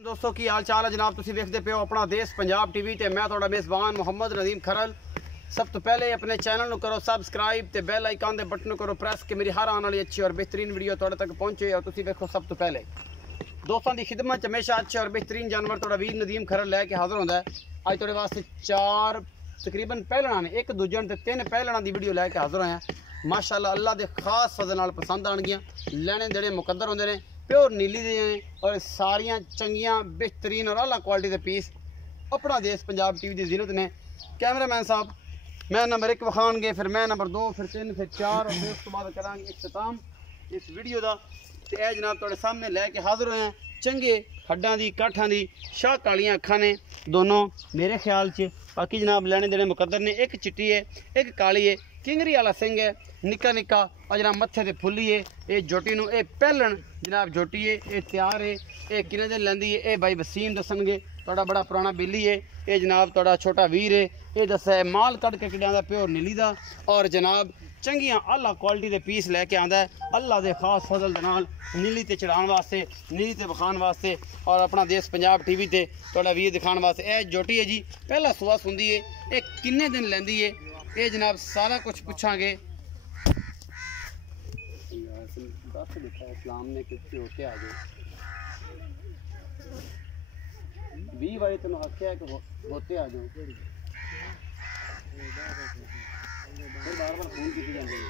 दोस्तों की हाल चाल है जनाब, तुम देखते पे हो अपना देश पंजाब टीवी ते मैं थोड़ा मेज़बान मोहम्मद नदीम खरल। सब तो पहले अपने चैनल करो सबसक्राइब ते बेल आइकन के बटन करो प्रेस कि मेरी हर आने वाली अच्छी और बेहतरीन वीडियो तुहाडे तक पहुंचे। और तुम देखो सब तो पहले दोस्तों की खिदमत हमेशा अच्छे और बेहतरीन जानवर थोड़ा वीर नदीम खरल लैके हाजिर होंदा है। अज थोड़े वास्ते 4 तकरीबन पहलना ने, एक दूजे ते 3 पहलना की वीडियो लैके हाजिर होए हैं। माशाअल्लाह अल्लाह के खास फजल नाल पसंद आनगियां। लैने जेड़े मुकद्दर होंदे ने प्योर नीली दे और सारियां चंगियां बेहतरीन और आला क्वालिटी के पीस अपना देश पंजाब टीवी की जीनत ने। कैमरामैन साहब मैं नंबर 1 विखाणगे, फिर मैं नंबर 2, फिर 3, फिर 4 और फिर उस तो बाद करांगे इख्तिताम इस वीडियो का। तो यह जनाब तुहाडे सामने लैके हाजिर होए हैं चंगे हड्डां दी काठां दी शाह कालियां अखां ने दोनों मेरे ख्याल च। बाकी जनाब लैने देने मुकद्दर ने, एक चिट्टी है एक काली है, किंगरी वाला सिंह है निक्का निक्का और जनाब मत्थे ते फुल्ली है। ये जोटी नूं ये पहलन जनाब जोटी है, ये तैयार है। ये किन्ने दिन लैंदी है ये भाई वसीम दसणगे। तुहाडा बड़ा पुराना बिल्ली है ये जनाब, तुहाडा छोटा वीर है ये दस्सा है माल कट के किड्यां दा प्योर नीली दा। और जनाब चंगियां आला क्वालिटी के पीस लैके आंदा है अल्लाह के खास फजल दे नाल नीली ते चढ़ाने वास्ते, नीली ते विखाण वास्ते और अपना देश पंजाब टीवी ते तुहाडा वीर दिखाने वास्ते। यह जोटी है जी, पहला सुआ सुंदी है। ये किन्ने दिन लैंदी है ये जनाब सारा कुछ पूछांगे। इस्लाम ने कुछ होते आ गए 20 बारी तेन आख्या कि होते आ जाओ, फिर बार बार फोन की जाते हैं।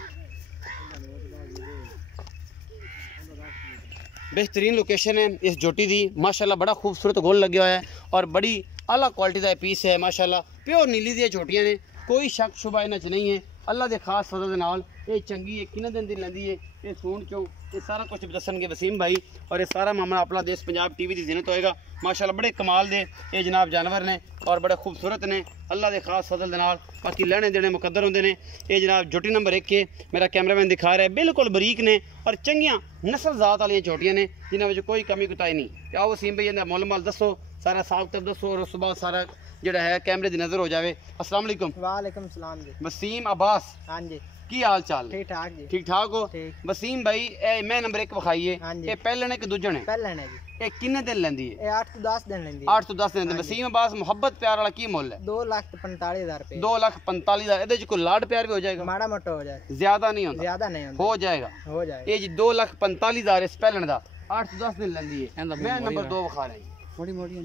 बेहतरीन लोकेशन है इस जोटी दी माशाल्लाह, बड़ा खूबसूरत गोल लगे हुआ है और बड़ी आला क्वालिटी का पीस है माशाल्लाह। प्योर नीली दी छोटियां ने, कोई शक शुबा इन्हां च नहीं है। अल्लाह के खास फजल नाल ये चंगी है, किन्ने दिन दी लैंदी है ये सून चो ये सारा कुछ दसणगे वसीम भाई। और ये सारा मामला अपना देश पंजाब टीवी की जीनत होएगा माशाल्लाह। बड़े कमाल दे ये जनाब जानवर ने और बड़े खूबसूरत ने अल्लाह के खास फजल नाल। बाकी लैने देने मुकद्दर होंदे ने। ये जनाब जोटी नंबर 1 है, मेरा कैमरामैन दिखा रहा है, बिल्कुल बरीक ने और चंगियां नस्ल जात वाली छोटियां ने जिन्होंने कोई कमी कुताई नहीं। आओ वसीम भाई इन्हें मुल माल दसो, सारा साफ तब दसो और उस बाद सारा जड़ा है कैमरे की नजर हो जाए। अस्सलाम वालेकुम। वालेकुम सलाम जी। वसीम अब्बास हाँ जी, की हाल चाल? ठीक ठाक जी। ठीक ठाक हो? ठीक। वसीम भाई मैं नंबर 1 विखाइए ये पहले कि दूजन है? पहले ने जी। ये किन्ने दिन लैंदी है? 8 तो 10 दिन लेंदी। 8 तो 10 दिन। वसीम अब्बास मोहब्बत प्यार वाला की मुल है? 2,45,000 रुपए। 2,45,000। ਇਹਦੇ ਚ ਕੋਈ ਲਾਡ ਪਿਆਰ भी हो जाएगा? माड़ा मोटा हो जाए, ज्यादा नहीं होता, ज्यादा नहीं होता, हो जाएगा। हो जाएगा। ये जी 2,45,000 इस पहलन दा 8 तो 10 दिन लैंदी है। मैं नंबर 2 विखा रहा जी, थोड़ी मोटी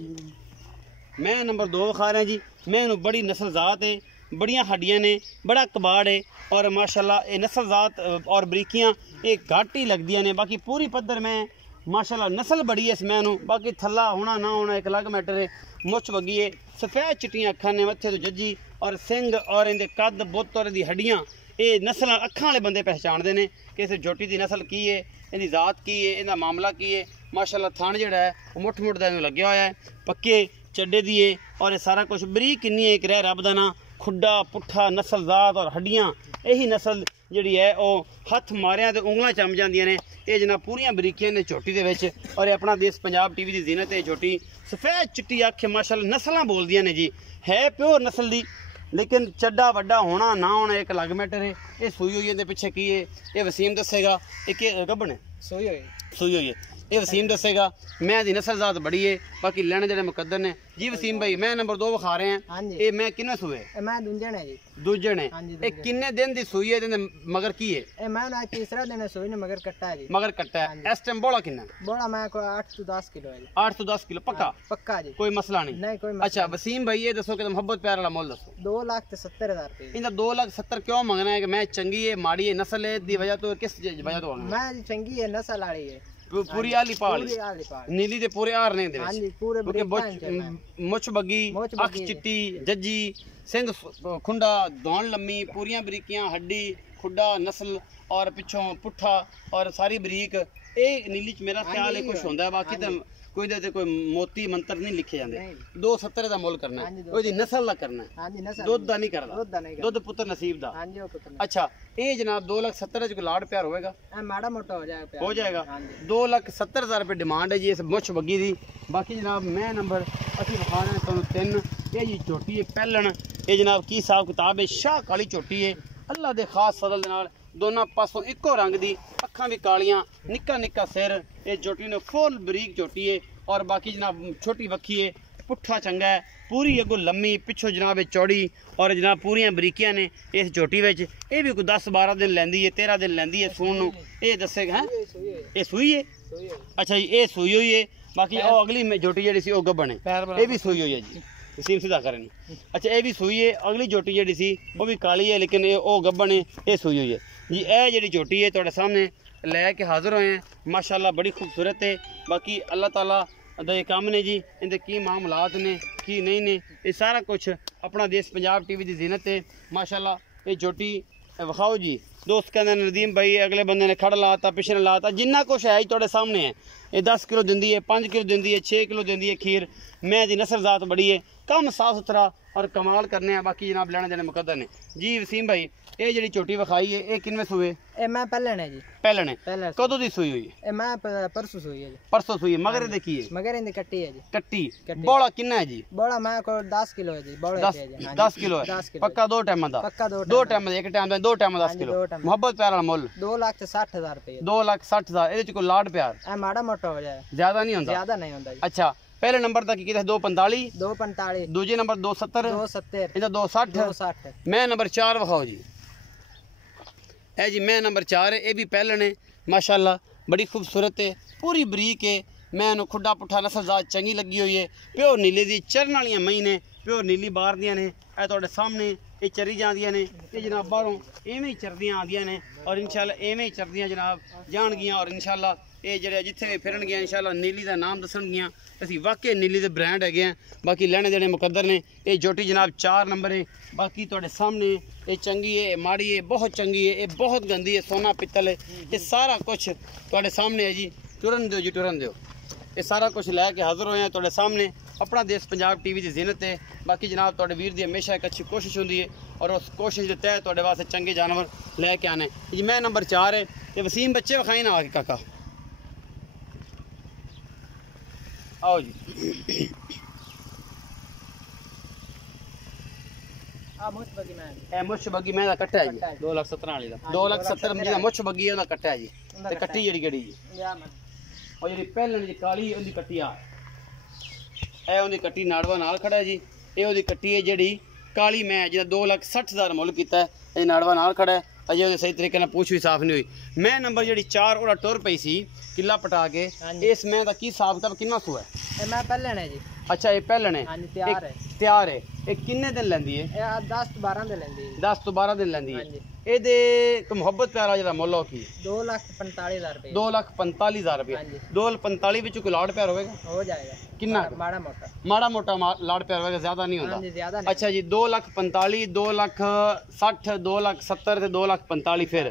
मैं नंबर 2 विखा रहा जी। मैं बड़ी नस्ल जात है, बड़ियां हड्डियां ने, बड़ा कबाड़ है और माशाल्लाह ये नस्ल जात और बरीकियां ये घट ही लगदियां ने। बाकी पूरी पद्धर में माशाल्लाह नस्ल बड़ी है इस मैनू। बाकी थल्ला होना ना होना एक अलग मैटर है। मुछ बगी है, सफेद चिट्टियां अखां ने, मत्थे तो जज्जी और सिंग और इनके कद बुत और इहदी हड्डियां ये नस्ल अखां वाले बंदे पहचानते हैं कि इस जोटी की नस्ल की है, इहदी जात की है, इहदा मामला की है। माशाल्लाह थान जिहड़ा है मुठ मुठ दा लगे हुआ है, पक्के चड्डे दी है और ये सारा कुछ बरीक किन्नी है। एक रह रब दा ना खुड्डा पुट्ठा नस्ल जात और हड्डियां यही नस्ल जिहड़ी है वह हथ मारिया तो उंगलां चम जांदियां ने। ये जनाब पूरियां बरीकियां ने झोटी दे विच और अपना देश पंजाब टीवी की जीनत है। झोटी सफेद चिट्टी अख माशाल्लाह नस्लां बोलदियां ने जी, है प्योर नस्ल दी लेकिन चड्डा वड्डा होना ना होना एक अलग मैटर है। ये सूई हुई है पिछे की है ये वसीम दसेगा। एक गब्बन है सोई हुई, सूई हुई है ये वसीम दसेगा। मैं दी नस्ल जात बड़ी है। बाकी लैने जेडे मुकद्दर ने जी। वसीम भाई मैं नंबर 2 विखा रहे हैं। हाँ जी। ये मैं किन्ने सूए? मैं दूजन है जी। दूजन है। हाँ जी, ये किन्ने दिन दी सूई है ते मगर की है? मैं ना तीसरा दिन सोई ने मगर कट्टा है जी। मगर कट्टा है। इस टाइम बोला किन्ना? बोला मैं को 8 तो 10 किलो है जी। 8 तो 10 किलो पक्का? पक्का जी, कोई मसला नहीं। नहीं कोई अच्छा वसीम भाई ये दसो कि मोहब्बत प्यार वाला मोल दसो। 2,70,000 रुपए। इनका 2,70,000 क्यों मंगना है कि मैं चंगी है माड़ी है नस्ल है दी वजह तो किस वजह तो मंगना? मैं चंगी है नस्ल वाली है, पूरी आली पाल पूरी आली पाल। नीली दे पूरे हार ने दे हाँ जी, पूरे मुछ बगी अख चिट्टी जज्जी सिंह खुंडा दौन लम्मी पूरियां बरीकियां हड्डी खुड्डा नस्ल और पिछों पुट्ठा और सारी बरीक ये नीली च मेरा ख्याल है कुछ होंदा है। बाकी तो कोई दे कोई मोती मंत्र नहीं लिखे जाते। 2,70,000 का मुल करना है, कोई नस्ल का करना है, दुध का नहीं करना, दुध पुत्र नसीब का। अच्छा ये जनाब 2,70,000 को लाड प्यार होएगा? माड़ा मोटा हो जाएगा। 2,70,000 रुपये डिमांड है जी इस मुछ बगी दी। बाकी जनाब मैं नंबर असी विखा रहे हैं 3 ये जी छोटी है पहलन। ये जनाब की हिसाब किताब है, शाह काली छोटी है अल्लाह के खास फजल दे नाल दोनों पासों इको रंग दी, अखां भी कालियां, निक्का निक्का सिर। ये झोटी ने फुल बरीक झोटी है और बाकी जनाब छोटी वक्खी है, पुट्ठा चंगा है, पूरी अगो लम्मी, पिछों जनाब चौड़ी और जनाब पूरियां बरीकियां ने इस झोटी विच। ये भी कोई 10-12 दिन लैंदी है, 13 दिन लैंदी है सून नूं। ये दसेगा हैं ये सूई है? अच्छा जी, ये सूई हुई है। बाकी वो अगली झोटी जी सी गब्बन है, ये भी सूई हुई है जी। सीम सीधा करें। अच्छा, ये भी सूई है। अगली झोटी जी सी वो भी काली है, लेकिन ये गब्बन है, ये सूई हुई है जी। ये जी झोटी है तुहाडे सामने लैके हाजिर होए हैं। माशाल्लाह बड़ी खूबसूरत है। बाकी अल्लाह ताला दे काम ने जी, इनके की मामलात ने की नहीं ने, ये सारा कुछ अपना देश पंजाब टीवी की जीनत है। माशाल्लाह ये झोटी विखाओ जी। दोस्त कहते नदीम भाई अगले बंदे ने खड़ लाता, पिछले लाता, जिन्ना कुछ है थोड़े सामने है। ये 10 किलो दिंदी है, 5 किलो दिंदी है, 6 किलो दिंदी है खीर। मैं जी नसर जात बड़ी है, कम साफ सुथरा और कमाल करने हैं। बाकी जनाब लेने देने मुकद्दर ने जी। वसीम भाई ये जी झोटी विखाई है, ये किनमें सूए? ए मैं पहले ने जी, पहले ने। पहले कदों दी सूई हुई? ए मैं परसों सूई है जी। परसों सूई है। मगर देखिए मगर इनकी कट्टी है जी। कट्टी बौड़ा कितना है जी? बौड़ा मैं को 10 किलो है जी। बौड़ा 10 किलो है। पक्का 2 टाइम दा? पक्का 2 टाइम दा। एक टाइम दा 2 टाइम 10 किलो। मोहब्बत प्यार वाला मुल 2,60,000 रुपए। 2,60,000। ਇਹਦੇ ਚ ਕੋਈ ਲਾਡ ਪਿਆਰ ए माड़ा मोटा हो जाए, ज्यादा नहीं ਹੁੰਦਾ? ज्यादा नहीं होता जी। अच्छा, पहले नंबर तक कितना? 245, 245, दूजे नंबर 270, 270, ਇਹਦਾ 260। 260। मैं नंबर 4 विखाओ जी। है जी, मैं नंबर 4 है। ये भी पहले ने माशाल्लाह बड़ी खूबसूरत है, पूरी बरीक है। मैं खुडा पुठा नसलजात चंगी लगी हुई है। प्योर नीले दी चरन वाली मई ने, प्योर नीली बार दियां ने। ਇਹ ਤੁਹਾਡੇ ਸਾਹਮਣੇ ਇਹ ਚਰੀ ਜਾਂਦੀਆਂ ਨੇ। ਇਹ ਜਨਾਬ ਬਾਹਰੋਂ ਐਵੇਂ ਹੀ ਚਰਦੀਆਂ ਆਉਂਦੀਆਂ ਨੇ ਔਰ ਇਨਸ਼ਾਅੱਲਾ ਐਵੇਂ ਹੀ ਚਰਦੀਆਂ ਜਨਾਬ ਜਾਣਗੀਆਂ ਔਰ ਇਨਸ਼ਾਅੱਲਾ ਇਹ ਜਿਹੜੇ ਜਿੱਥੇ ਵੀ ਫਿਰਨਗੀਆਂ ਇਨਸ਼ਾਅੱਲਾ ਨੀਲੀ ਦਾ ਨਾਮ ਦੱਸਣਗੀਆਂ। ਅਸੀਂ ਵਾਕਈ ਨੀਲੀ ਦੇ ਬ੍ਰਾਂਡ ਹੈਗੇ ਆ। ਬਾਕੀ ਲੈਣੇ ਦੇਣੇ ਮੁਕੱਦਰ ਨੇ। ਇਹ ਝੋਟੀ ਜਨਾਬ 4 ਨੰਬਰ ਹੈ। ਬਾਕੀ ਤੁਹਾਡੇ ਸਾਹਮਣੇ ਇਹ ਚੰਗੀ ਹੈ, ਮਾੜੀ ਹੈ, ਬਹੁਤ ਚੰਗੀ ਹੈ, ਇਹ ਬਹੁਤ ਗੰਦੀ ਹੈ, ਸੋਨਾ ਪਿੱਤਲ ਹੈ। ਇਹ ਸਾਰਾ ਕੁਝ ਤੁਹਾਡੇ ਸਾਹਮਣੇ ਹੈ ਜੀ। ਟੁਰਨ ਦਿਓ ਜੀ, ਟੁਰਨ ਦਿਓ। ये सारा कुछ लैके हाजिर होए हैं तुहाडे सामने। अपना देश पंजाब टीवी की जीनत है। बाकी जनाब तुहाडे वीर दी हमेशा एक अच्छी कोशिश होंदी है और उस कोशिश के तहत तुहाडे वास्ते चंगे जानवर लैके आने जी। मैं नंबर 4 है। ये वसीम बच्चे विखाई ना आके काका आओ जी। मुछ बगी मैं कट्टा है जी। 2,70,000 वाली दा। 2,70,000 मुछ बगी है कट्टा है जी। ते कट्टी जड़ी गड़ी जी और जी पहले जी काली उनकी कट्टी आ ए उनकी कट्टी नाड़वा नाल खड़ा है जी। ये उनकी कट्टी है जी काली। मैं जो 2,60,000 मुल किया है, ये नाड़वा नाल खड़ा है। अजे वो सही तरीके ना पूछ भी साफ नहीं हुई। मैं नंबर जी 4 और टुर पई सी किला पटा के। इस मैं की हिसाब किताब कितना सू है? मैं पहले ने जी। अच्छा, ये पहले ने तैयार है। ये किन्ने दिन लैंदी है? 10-12 दिन लैंदी है। 10-12 दिन लैंदी है। ये मुहब्बत प्यारा जरा मुल की 2,45,000 रुपए। 2,45,000 रुपये। 2,45 विच कोई लाड़ प्यार होगा? हो जाएगा। किन्ना? माड़ा मोटा लाड़ प्यार होगा, ज्यादा नहीं होता। अच्छा जी, 2,45,000, 2,60,000, 2,70,000 2,45,000। फिर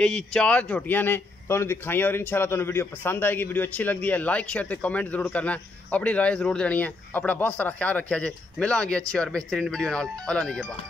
ये जी 4 झोटियां ने तो दिखाई और इंशाल्लाह तो वीडियो पसंद आएगी। वीडियो अच्छी लगती है लाइक शेयर तो कमेंट जरूर करना है। अपनी राय जरूर देनी है। अपना बहुत सारा ख्याल रखा जे। मिलांगे अच्छी और बेहतरीन वीडियो नाल। अल्लाह निगहबान।